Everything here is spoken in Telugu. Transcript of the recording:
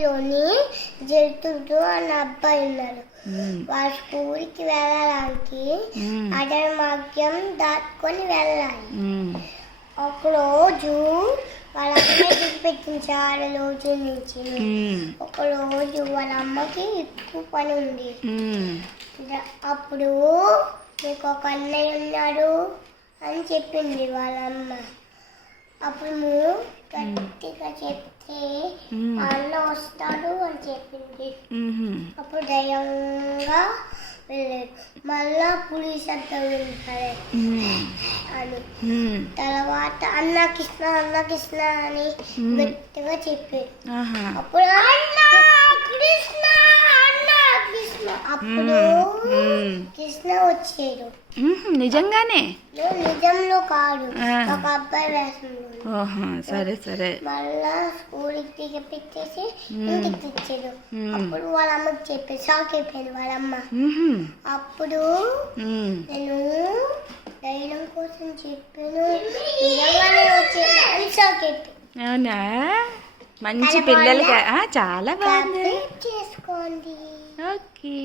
కాలనీలోని జరుతుంటూ అన్న అబ్బాయి ఉన్నారు. వాళ్ళ స్కూల్కి వెళ్ళడానికి అడవి మార్గం దాటుకొని వెళ్ళాలి. ఒకరోజు వాళ్ళ అమ్మాయి దిగిపెట్టించి 6 రోజుల నుంచి. ఒకరోజు వాళ్ళ అమ్మకి ఎక్కువ పని ఉంది. అప్పుడు మీకు ఒక అన్నయ్య ఉన్నాడు అని చెప్పింది వాళ్ళ అమ్మ. అప్పుడు గట్టిగా చెప్తే అన్న వస్తాడు అని చెప్పింది. అప్పుడు ధైర్యంగా వెళ్ళాడు. మళ్ళా పులి శబ్దం వింటారు అని. తర్వాత అన్న కృష్ణ అని గట్టిగా చెప్పాడు. అప్పుడు కృష్ణ అప్పుడు కృష్ణ వచ్చాడు. నిజంగానే? నిజంలో కాదు, ఒక అబ్బాయి వేషంలో. సరే సరే. మళ్ళా స్కూల్కి దిగపెట్టేసి ఇంటికి తెచ్చాడు. అప్పుడు వాళ్ళ అమ్మకి చెప్పాడు. షాక్ అయిపోయింది వాళ్ళ అమ్మ. అప్పుడు నేను ధైర్యం కోసం చెప్పాను, నిజంగానే వచ్చాను. షాక్ అయిపోయింది. అవునా? మంచి పిల్లలకి చాలా బాగుంది. చేసుకోండి. ఓకే.